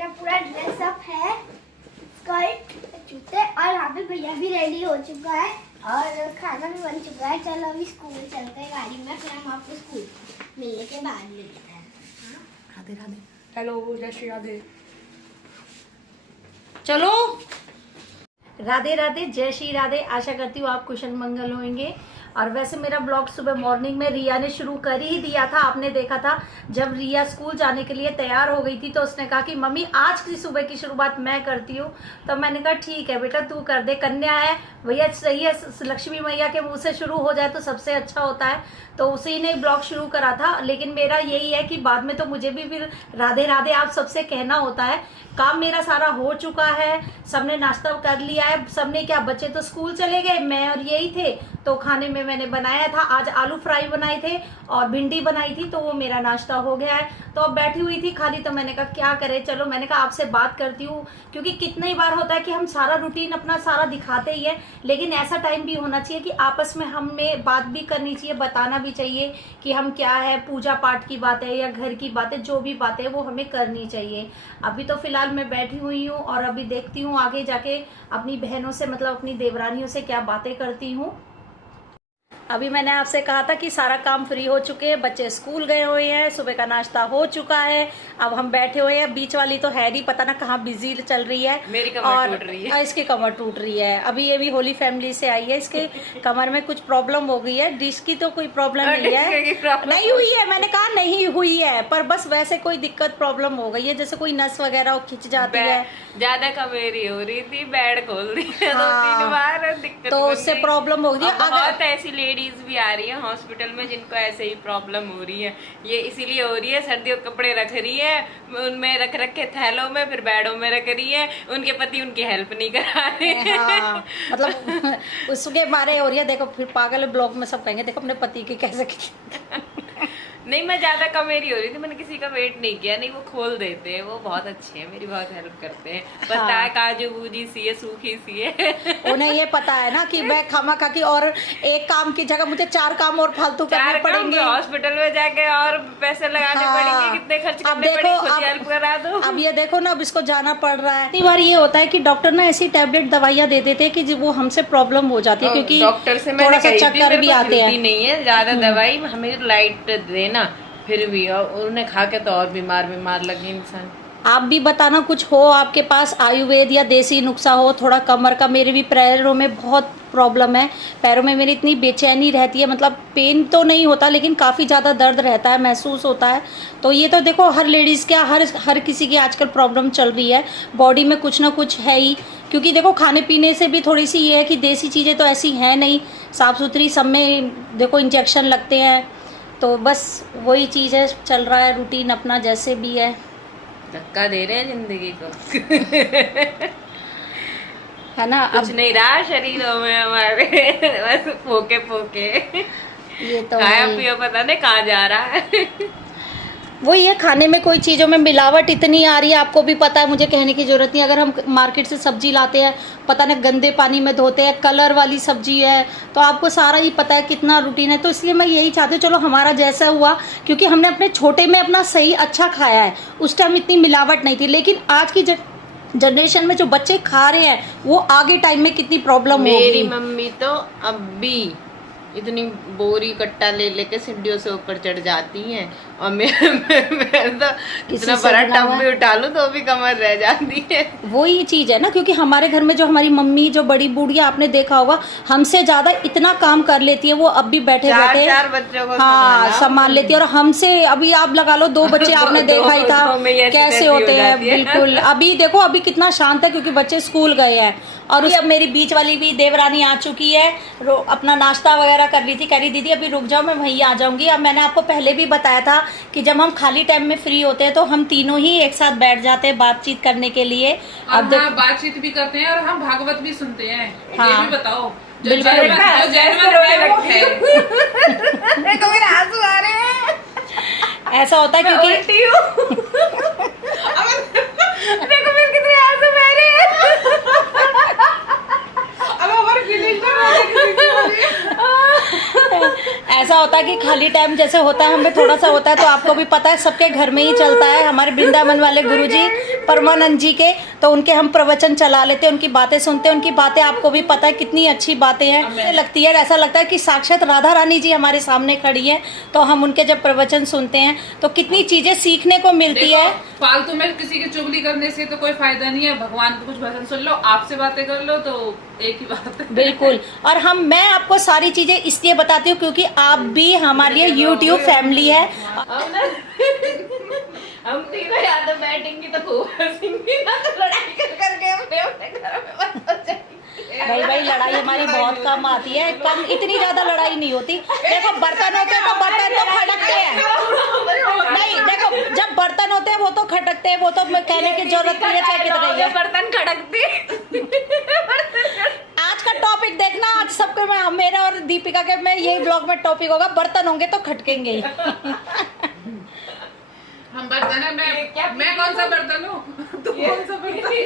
मेरा पूरा ड्रेसअप है, स्कर्ट, जूते, और यहाँ पे भैया भी रेडी हो चुका है और खाना भी बन चुका है। चलो अभी स्कूल चलते हैं गाड़ी में, फिर हम आपको स्कूल मिलने के बाद मिलते हैं। राधे राधे। हेलो, जय श्री राधे। चलो, राधे राधे, जय श्री राधे। आशा करती हूँ आप कुशल मंगल होंगे। और वैसे मेरा ब्लॉग सुबह मॉर्निंग में रिया ने शुरू कर ही दिया था। आपने देखा था जब रिया स्कूल जाने के लिए तैयार हो गई थी तो उसने कहा कि मम्मी आज की सुबह की शुरुआत मैं करती हूँ। तो मैंने कहा ठीक है बेटा तू कर दे, कन्या है भैया, सही है, लक्ष्मी मैया के मुंह से शुरू हो जाए तो सबसे अच्छा होता है। तो उसी ने ब्लॉग शुरू करा था। लेकिन मेरा यही है कि बाद में तो मुझे भी फिर राधे राधे आप सबसे कहना होता है। काम मेरा सारा हो चुका है, सबने नाश्ता कर लिया है, सबने क्या, बच्चे तो स्कूल चले गए, मैं और यही थे। तो खाने में मैंने बनाया था आज आलू फ्राई बनाए थे और भिंडी बनाई थी, तो वो मेरा नाश्ता हो गया है। तो अब बैठी हुई थी खाली, तो मैंने कहा क्या करें, चलो मैंने कहा आपसे बात करती हूँ। क्योंकि कितनी ही बार होता है कि हम सारा रूटीन अपना सारा दिखाते ही है, लेकिन ऐसा टाइम भी होना चाहिए कि आपस में हमें बात भी करनी चाहिए, बताना भी चाहिए कि हम क्या है, पूजा पाठ की बात है या घर की बात है, जो भी बातें है वो हमें करनी चाहिए। अभी तो फिलहाल मैं बैठी हुई हूँ और अभी देखती हूँ आगे जाके अपनी बहनों से, मतलब अपनी देवरानियों से क्या बातें करती हूँ। अभी मैंने आपसे कहा था कि सारा काम फ्री हो चुके हैं, बच्चे स्कूल गए हुए हैं, सुबह का नाश्ता हो चुका है, अब हम बैठे हुए हैं। बीच वाली तो है नहीं, पता ना कहाँ बिजी चल रही है, मेरी कमर टूट रही है। इसकी कमर टूट रही है। अभी ये भी होली फैमिली से आई है, इसके कमर में कुछ प्रॉब्लम हो गई है। डिस्क की तो कोई प्रॉब्लम नहीं है, नहीं हुई है, मैंने कहा नहीं हुई है, पर बस वैसे कोई दिक्कत प्रॉब्लम हो गई है, जैसे कोई नस वगैरह खिंच जाती है, ज्यादा कमेरी हो रही थी, बेड खोल दी 2-3 बार, दिक्कत तो उससे प्रॉब्लम हो गई है। बहुत ऐसी लेडीज भी आ रही है हॉस्पिटल में जिनको ऐसे ही प्रॉब्लम हो रही है। ये इसीलिए हो रही है, सर्दियों के कपड़े रख रही है, उनमें रख के थैलों में, फिर बेडों में रख रही है, उनके पति उनकी हेल्प नहीं करा रहे। हाँ, मतलब उसके बारे हो रही है। देखो फिर पागल ब्लॉग में सब कहेंगे देखो अपने पति की कैसे नहीं, मैं ज्यादा कमेरी हो रही थी, मैंने किसी का वेट नहीं किया। नहीं, वो खोल देते हैं, वो बहुत अच्छे हैं, मेरी बहुत हेल्प करते हैं। पता है काजू बूजी सी है, सूखी सी है। उन्हें ये पता है ना कि मैं खामा खा की और एक काम की जगह मुझे 4 काम और फालतू करने पड़ेंगे, हॉस्पिटल में जाके और पैसे लगाने पड़ेंगे, कितने खर्च करने पड़ेंगे, खुद हेल्प करा दो। अब ये देखो ना, अब इसको जाना पड़ रहा है। कई बार ये होता है कि डॉक्टर ना ऐसी टैबलेट दवाइयाँ दे देते हैं कि वो हमसे प्रॉब्लम हो जाती है, क्योंकि डॉक्टर से थोड़ा सा चक्कर भी आते हैं। नहीं है ज्यादा दवाई, हमें लाइट देना, फिर भी और उन्हें खा के तो और बीमार लगे इंसान। आप भी बताना कुछ हो आपके पास आयुर्वेद या देसी नुस्खा हो। थोड़ा कमर का, मेरे भी पैरों में बहुत प्रॉब्लम है, पैरों में मेरी इतनी बेचैनी रहती है, मतलब पेन तो नहीं होता लेकिन काफ़ी ज़्यादा दर्द रहता है, महसूस होता है। तो ये तो देखो हर लेडीज़ क्या, हर किसी की आजकल प्रॉब्लम चल रही है, बॉडी में कुछ ना कुछ है ही। क्योंकि देखो खाने पीने से भी थोड़ी सी ये है कि देसी चीज़ें तो ऐसी हैं नहीं, साफ़ सुथरी, सब में देखो इंजेक्शन लगते हैं। तो बस वही चीज़ है, चल रहा है रूटीन अपना जैसे भी है। धक्का दे रहे हैं जिंदगी को है ना, कुछ नहीं रहा शरीरों में हमारे, बस फोके ये तो खाया पियो पता नहीं कहाँ जा रहा है। वही है, खाने में कोई चीज़ों में मिलावट इतनी आ रही है, आपको भी पता है, मुझे कहने की ज़रूरत नहीं। अगर हम मार्केट से सब्जी लाते हैं, पता नहीं गंदे पानी में धोते हैं, कलर वाली सब्जी है, तो आपको सारा ही पता है कितना रूटीन है। तो इसलिए मैं यही चाहती हूँ चलो हमारा जैसा हुआ, क्योंकि हमने अपने छोटे में अपना सही अच्छा खाया है, उस टाइम इतनी मिलावट नहीं थी। लेकिन आज की जनरेशन में जो बच्चे खा रहे हैं वो आगे टाइम में कितनी प्रॉब्लम होगी। मेरी मम्मी तो अब भी इतनी बोरी कट्टा ले लेके सीढ़ियों से ऊपर चढ़ जाती हैं, और मैं तो इतना बड़ा टब भी उठा लूं तो भी कमर रह जाती है। वो ही चीज़ है ना, क्योंकि हमारे घर में जो हमारी मम्मी, जो बड़ी बूढ़िया, आपने देखा होगा हमसे ज़्यादा इतना काम कर लेती है, वो अब भी बैठे चार बच्चों को हाँ संभाल लेती है। और हमसे अभी आप लगा लो 2 बच्चे आपने देखा ही था कैसे होते हैं, बिल्कुल। अभी देखो अभी कितना शांत है क्योंकि बच्चे स्कूल गए हैं। और अब मेरी बीच वाली भी देवरानी आ चुकी है, अपना नाश्ता वगैरह कर रही थी, कह रही दीदी अभी रुक जाओ मैं वहीं आ जाऊंगी। अब मैंने आपको पहले भी बताया था कि जब हम खाली टाइम में फ्री होते हैं तो हम तीनों ही एक साथ बैठ जाते हैं बातचीत करने के लिए। अब हाँ, बातचीत भी करते हैं और हम भागवत भी सुनते हैं। हाँ, ये भी बताओ आंसू आ रहे हैं। ऐसा होता है क्योंकि देखो मेरे कितने आंसू बह रहे हैं। अब हमारी फीलिंग ऐसा होता है कि खाली टाइम जैसे होता है हमें थोड़ा सा होता है, तो आपको भी पता है सबके घर में ही चलता है। हमारे वृंदावन वाले गुरुजी परमानंद जी के, तो उनके हम प्रवचन चला लेते हैं, उनकी बातें सुनते हैं। उनकी बातें आपको भी पता है कितनी अच्छी बातें हैं, लगती है ऐसा लगता है कि साक्षात राधा रानी जी हमारे सामने खड़ी है। तो हम उनके जब प्रवचन सुनते हैं तो कितनी चीजें सीखने को मिलती है। फालतू में किसी की चुगली करने से तो कोई फायदा नहीं है। भगवान को कुछ भजन सुन लो, आपसे बातें कर लो, तो एक ही बात है। बिल्कुल। और मैं आपको सारी चीजें इसलिए बताती हूँ क्योंकि आप भी हमारे लिए YouTube फैमिली है। हम तीनों या तो बैठेंगे तो खूब हंसेंगे, ना तो लड़ाई कर करके अपने अपने घर में बंद हो जाएंगे। भाई लड़ाई हमारी बहुत कम आती है, कम, इतनी ज्यादा लड़ाई नहीं होती। देखो बर्तन होते हैं तो बर्तन तो खड़कते हैं, नहीं देखो जब बर्तन होते हैं वो तो खटकते हैं, वो तो कहने की जरूरत नहीं है चाहे कितने बर्तन खड़कते। आज का टॉपिक देखना, आज सबके में मेरे और दीपिका के में यही ब्लॉग में टॉपिक होगा, बर्तन होंगे तो खटकेंगे ही। हम बर्तन है, मैं कौन सा बर्तन हूँ, तू कौन सा बर्तन है?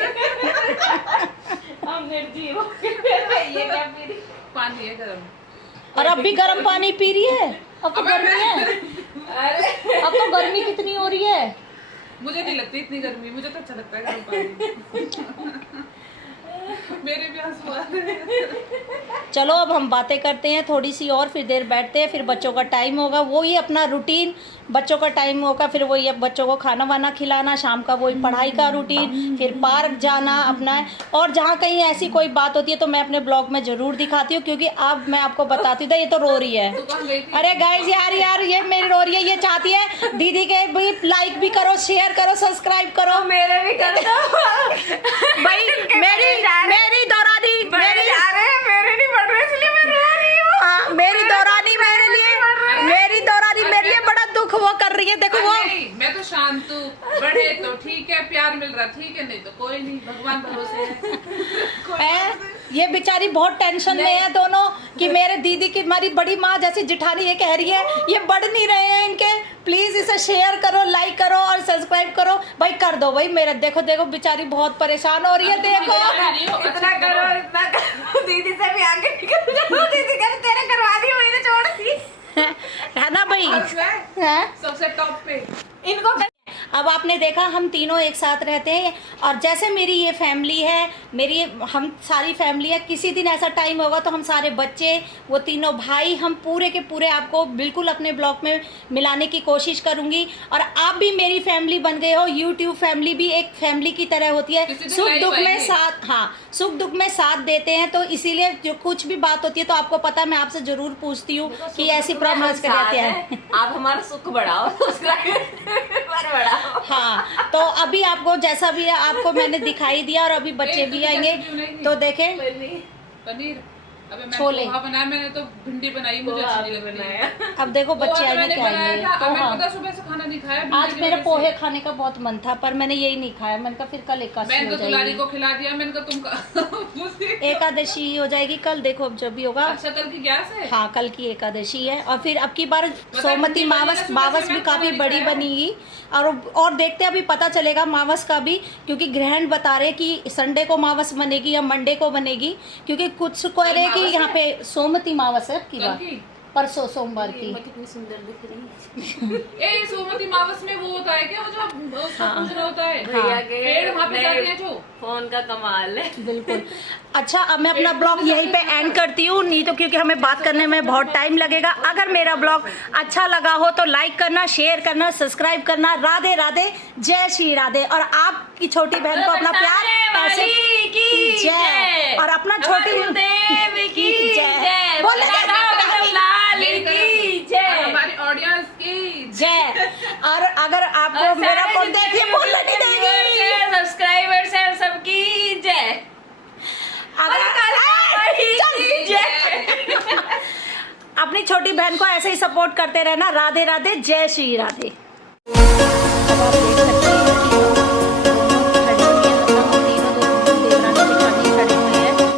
हम निर्जीव हो गए। ये क्या पी रही? पानी है गरम। और अब भी गर्म पानी पी रही है? अब तो गर्मी है, अब तो गर्मी कितनी हो रही है। मुझे नहीं लगती इतनी गर्मी, मुझे तो अच्छा लगता है गर्म पानी। मेरे भी आंसू आ रहे हैं। चलो अब हम बातें करते हैं थोड़ी सी और, फिर देर बैठते हैं, फिर बच्चों का टाइम होगा, वही अपना रूटीन बच्चों का टाइम होगा, फिर वही बच्चों को खाना वाना खिलाना, शाम का वही पढ़ाई का रूटीन, फिर पार्क जाना अपना। और जहाँ कहीं ऐसी कोई बात होती है तो मैं अपने ब्लॉग में ज़रूर दिखाती हूँ, क्योंकि अब मैं आपको बताती हूँ, ये तो रो रही है। अरे गाइस यार ये मेरी रो रही है, ये चाहती है दीदी के भी लाइक भी करो, शेयर करो, सब्सक्राइब करो, मेरे भी कर दो भाई मेरी दौरानी मेरे नहीं पढ़ रहे इसलिए मैं रो रही हूँ। हाँ, मेरी दौरानी मेरे लिए बड़ा दुख वो कर रही है। देखो वो मैं तो शांत हूँ, बड़े तो ठीक है, प्यार मिल रहा ठीक है, नहीं तो कोई नहीं, भगवान भरोसे है। ये बेचारी बहुत टेंशन में है दोनों कि मेरे दीदी की हमारी बड़ी माँ जैसी जिठानी ये कह रही है ये बढ़ नहीं रहे हैं इनके, प्लीज इसे शेयर करो, लाइक करो और सब्सक्राइब करो। भाई कर दो भाई, मेरा देखो बेचारी बहुत परेशान हो रही है। देखो इतना करो, दीदी से भी आगे निकल जाओ। दीदी कर तेरे करवा दी, मैंने छोड़ दी है ना भाई। सबसे टॉप पे इनको। अब आपने देखा हम तीनों एक साथ रहते हैं, और जैसे मेरी ये फैमिली है, हम सारी फैमिली है, किसी दिन ऐसा टाइम होगा तो हम सारे बच्चे, वो तीनों भाई, हम पूरे के पूरे आपको बिल्कुल अपने ब्लॉग में मिलाने की कोशिश करूंगी। और आप भी मेरी फैमिली बन गए हो। यूट्यूब फैमिली भी एक फैमिली की तरह होती है, सुख दुख में साथ, हाँ सुख दुख में साथ देते हैं। तो इसीलिए जो कुछ भी बात होती है तो आपको पता, मैं आपसे जरूर पूछती हूँ कि ऐसी प्रॉब्लम कहते हैं। आप हमारा सुख बढ़ाओ, बढ़ाओ। हाँ, तो अभी आपको जैसा भी है आपको मैंने दिखाई दिया, और अभी बच्चे भी आएंगे तो देखें। पनीर अबे मैं छोले पोहा बनाया, मैंने तो भिंडी बनाई, मुझे अच्छी नहीं लगती। अब देखो बच्चे आएंगे क्या आएंगे। पता सुबह से खाना नहीं खाया, आज मेरा पोहे खाने का बहुत मन था पर मैंने यही नहीं खाया। मैंने कहा फिर कल एकादशी हो दुलारी जाएगी, को खिला दिया, मैंने कहा तुम एकादशी हो जाएगी कल, देखो अब जब भी होगा। अच्छा कल की गैस है? हाँ कल की एकादशी है। और फिर अब की बार सोमवती मावस भी काफी बड़ी बनेगी, और देखते हैं अभी पता चलेगा मावस का भी, क्योंकि ग्रहण बता रहे कि संडे को मावस बनेगी या मंडे को बनेगी, क्योंकि कुछ कह रहे कि यहाँ पे सोमवती मावस है की बात, परसों सोमवार की। कितनी सुंदर दिख रही है। ए सोमवती मावस में वो होता है क्या, वो जो पूजना होता है भैया के पेड़ वहाँ पे जाते हैं जो फोन का कमाल है। बिल्कुल। अच्छा अब मैं अपना ब्लॉग यहीं पे एंड करती हूँ, नहीं तो क्योंकि हमें बात करने में बहुत टाइम लगेगा। अगर मेरा ब्लॉग अच्छा लगा हो तो लाइक करना, शेयर करना, सब्सक्राइब करना। राधे राधे, जय श्री राधे। और आपकी छोटी बहन को अपना प्यार ऐसे जय, और अपना छोटी देवी की जय, बोले हमारी ऑडियंस की जय। और अगर आपको मेरा कौन देखिए बोलने नहीं देगी, सब्सक्राइबर्स हैं सबकी जय। अपनी छोटी बहन को ऐसे ही सपोर्ट करते रहना। राधे राधे, जय श्री राधे।